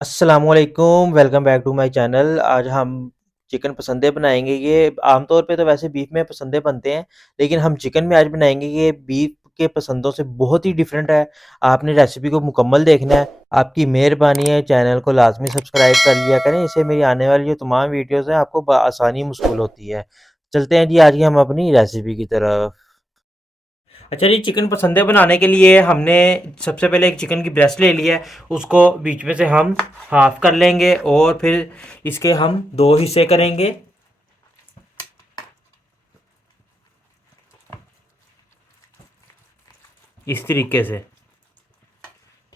अस्सलामुअलैकुम, welcome back to my channel. आज हम चिकन पसंदे बनाएँगे। ये आमतौर पे तो वैसे बीफ में पसंदे बनते हैं, लेकिन हम चिकन में आज बनाएँगे। ये बीफ के पसंदों से बहुत ही डिफरेंट है। आपने रेसिपी को मुकम्मल देखना है। आपकी मेहरबानी है, चैनल को लाज़मी सब्सक्राइब कर लिया करें, इससे मेरी आने वाली जो तमाम वीडियोज़ हैं आपको बआसानी मौसूल होती है। चलते हैं जी आज की हम अपनी रेसिपी की तरफ। अच्छा जी, चिकन पसंदे बनाने के लिए हमने सबसे पहले एक चिकन की ब्रेस्ट ले लिया है। उसको बीच में से हम हाफ कर लेंगे और फिर इसके हम दो हिस्से करेंगे। इस तरीके से,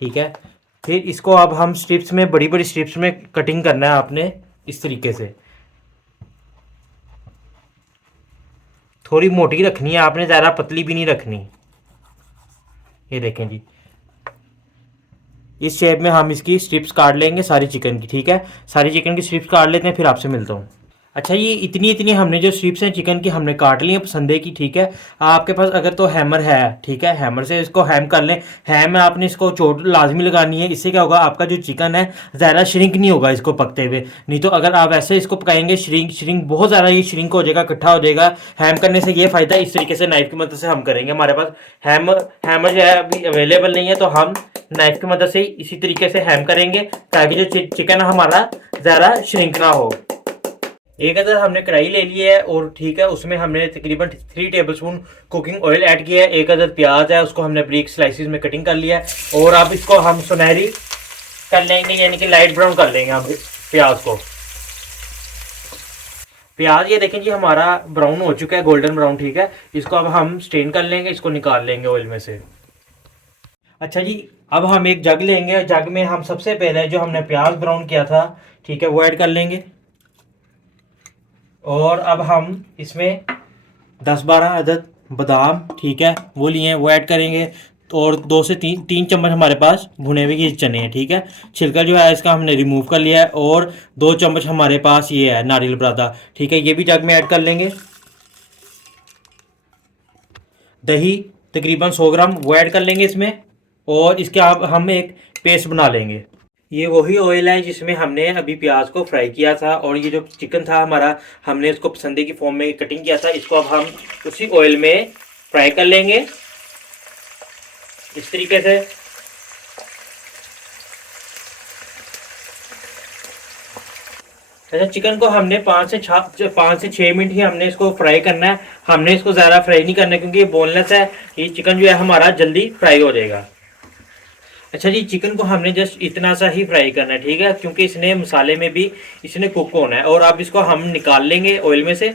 ठीक है। फिर इसको अब हम स्ट्रिप्स में, बड़ी बड़ी स्ट्रिप्स में कटिंग करना है आपने, इस तरीके से। थोड़ी मोटी रखनी है आपने, ज़्यादा पतली भी नहीं रखनी। ये देखें जी, इस शेप में हम इसकी स्ट्रिप्स काट लेंगे सारी चिकन की, ठीक है। सारी चिकन की स्ट्रिप्स काट लेते हैं, फिर आपसे मिलता हूँ। अच्छा, ये इतनी इतनी हमने जो स्ट्रिप्स हैं चिकन की हमने काट ली हैं पसंदे की, ठीक है। आपके पास अगर तो हैमर है, ठीक है, हैमर से इसको हैम कर लें। हैम में आपने इसको चोट लाजमी लगानी है। इससे क्या होगा, आपका जो चिकन है ज़्यादा श्रिंक नहीं होगा इसको पकते हुए। नहीं तो अगर आप ऐसे इसको पकाएंगे, श्रिंक श्रिंक बहुत ज़्यादा ये श्रिंक हो जाएगा, इकट्ठा हो जाएगा। हैम करने से ये फ़ायदा, इस तरीके से नाइफ की मदद से हम करेंगे। हमारे पास हैमर जो है अभी अवेलेबल नहीं है, तो हम नाइफ की मदद से इसी तरीके से हैम करेंगे, ताकि जो चिकन हमारा ज़्यादा श्रिंक ना हो। एक अदर हमने कढ़ाई ले ली है और ठीक है, उसमें हमने तकरीबन 3 टेबलस्पून कुकिंग ऑयल ऐड किया है। एक अदर प्याज है, उसको हमने ब्रीक स्लाइसिस में कटिंग कर लिया है। और अब इसको हम सुनहरी कर लेंगे, यानी कि लाइट ब्राउन कर लेंगे हम प्याज को। प्याज ये देखें जी हमारा ब्राउन हो चुका है, गोल्डन ब्राउन, ठीक है। इसको अब हम स्टेन कर लेंगे, इसको निकाल लेंगे ऑयल में से। अच्छा जी, अब हम एक जग लेंगे। जग में हम सबसे पहले जो हमने प्याज ब्राउन किया था, ठीक है, वो ऐड कर लेंगे। और अब हम इसमें 10-12 अदद बादाम, ठीक है, वो लिए हैं, वो ऐड करेंगे। और 2 से 3 चम्मच हमारे पास भुने हुए ये चने हैं, ठीक है। छिलका जो है इसका हमने रिमूव कर लिया है। और 2 चम्मच हमारे पास ये है नारियल बुरादा, ठीक है, ये भी जग में ऐड कर लेंगे। दही तकरीबन 100 ग्राम वो ऐड कर लेंगे इसमें। और इसके अब हम एक पेस्ट बना लेंगे। ये वही ऑयल है जिसमें हमने अभी प्याज को फ्राई किया था, और ये जो चिकन था हमारा, हमने इसको पसंदे की फॉर्म में कटिंग किया था। इसको अब हम उसी ऑयल में फ्राई कर लेंगे, इस तरीके से। अच्छा, चिकन को हमने 5 से 6 मिनट ही हमने इसको फ्राई करना है। हमने इसको ज़्यादा फ्राई नहीं करना, क्योंकि ये बोनलेस है। ये चिकन जो है हमारा जल्दी फ्राई हो जाएगा। अच्छा जी, चिकन को हमने जस्ट इतना सा ही फ्राई करना है, ठीक है, क्योंकि इसने मसाले में भी इसने कुक होना है। और अब इसको हम निकाल लेंगे ऑयल में से।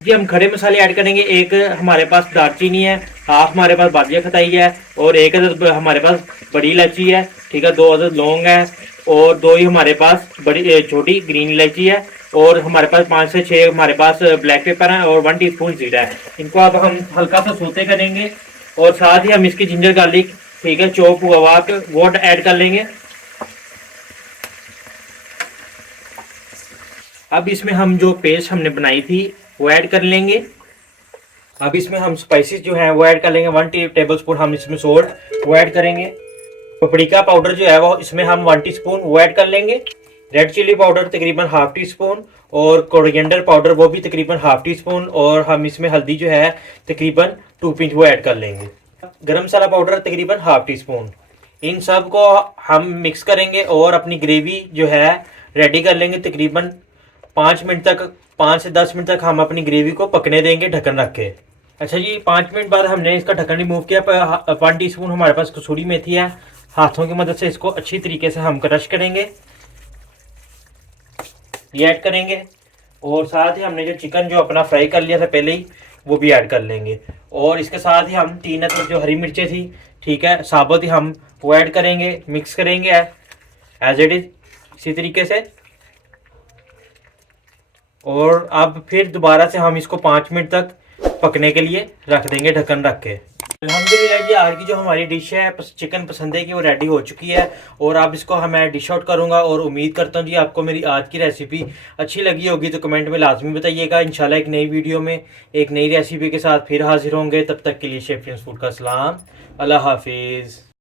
जी, हम खड़े मसाले ऐड करेंगे। एक हमारे पास दालचीनी है, हाफ हमारे पास बादिया खताई है, और एक अदद हमारे पास बड़ी इलायची है, ठीक है, 2 अदद लौंग है, और 2 ही हमारे पास बड़ी छोटी ग्रीन इलायची है, और हमारे पास 5 से 6 हमारे पास ब्लैक पेपर है, और 1 टीस्पून जीरा है। इनको अब हम हल्का सा सोते करेंगे। और साथ ही हम इसकी जिंजर गार्लिक, ठीक है, चॉप हुआ वो ऐड कर लेंगे। अब इसमें हम जो पेस्ट हमने बनाई थी वो ऐड कर लेंगे। अब इसमें हम स्पाइसेस जो है वो ऐड कर लेंगे। 1 टेबलस्पून हम इसमें सोल्ट वो ऐड करेंगे। पपरिका पाउडर जो है वो इसमें हम 1 टीस्पून वो ऐड कर लेंगे। रेड चिली पाउडर तकरीबन हाफ टी स्पून, और कोरिएंडर पाउडर वो भी तकरीबन हाफ टी स्पून, और हम इसमें हल्दी जो है तकरीबन 2 पिंच वो ऐड कर लेंगे। गरम मसाला पाउडर तकरीबन हाफ टी स्पून। इन सब को हम मिक्स करेंगे और अपनी ग्रेवी जो है रेडी कर लेंगे। तकरीबन 5 मिनट तक, 5 से 10 मिनट तक हम अपनी ग्रेवी को पकने देंगे ढक्कन रख के। अच्छा जी, 5 मिनट बाद हमने इसका ढक्कन रिमूव किया। 1 टीस्पून हमारे पास कसूरी मेथी है। हाथों की मदद से इसको अच्छी तरीके से हम क्रश करेंगे, ये ऐड करेंगे। और साथ ही हमने जो चिकन जो अपना फ्राई कर लिया था पहले ही, वो भी ऐड कर लेंगे। और इसके साथ ही हम 3 अदद जो हरी मिर्चें थी, ठीक है, साबुत ही हम वो ऐड करेंगे, मिक्स करेंगे एज इट इज, इसी तरीके से। और अब फिर दोबारा से हम इसको 5 मिनट तक पकने के लिए रख देंगे ढक्कन रख के। अल्हम्दुलिल्लाह जी, आज की जो हमारी डिश है चिकन पसंदे की, वो रेडी हो चुकी है। और अब इसको मैं डिश आउट करूंगा, और उम्मीद करता हूँ जी आपको मेरी आज की रेसिपी अच्छी लगी होगी। तो कमेंट में लाजमी बताइएगा। इंशाल्लाह एक नई वीडियो में एक नई रेसिपी के साथ फिर हाजिर होंगे। तब तक के लिए शेफ प्रिंस फूड का सलाम, अल्लाह हाफिज़।